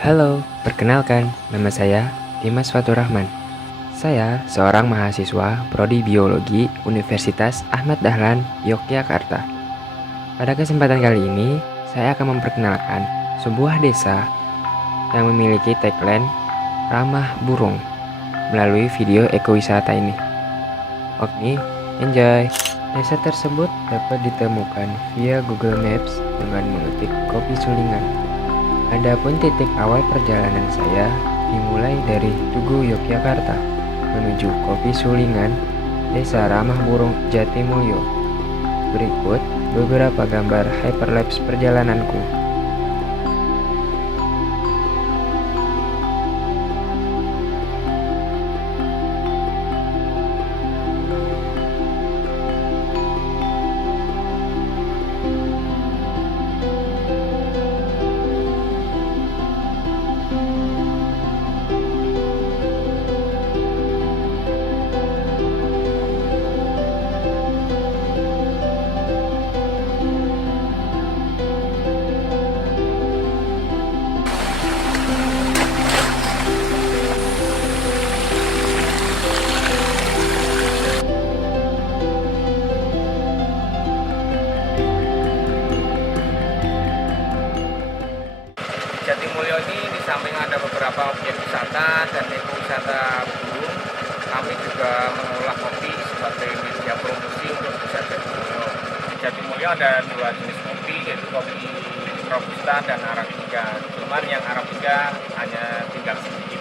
Halo, perkenalkan, nama saya Dimas Fathurrahaman. Saya seorang mahasiswa Prodi Biologi Universitas Ahmad Dahlan, Yogyakarta. Pada kesempatan kali ini, saya akan memperkenalkan sebuah desa yang memiliki tagline Ramah Burung melalui video ekowisata ini. Oke, enjoy! Desa tersebut dapat ditemukan via Google Maps dengan mengetik kopi sulingan. Adapun titik awal perjalanan saya dimulai dari Tugu Yogyakarta menuju Kopi Sulingan, Desa Ramah Burung, Jatimulyo. Berikut beberapa gambar hyperlapse perjalananku. Jatimulyo ini di samping ada beberapa objek wisata dan ekowisata Burung, kami juga mengolah kopi sebagai media promosi untuk desa Jatimulyo. Di Jatimulyo ada dua jenis kopi, yaitu kopi robusta dan arabica. Cuman yang arabica hanya tinggal sedikit.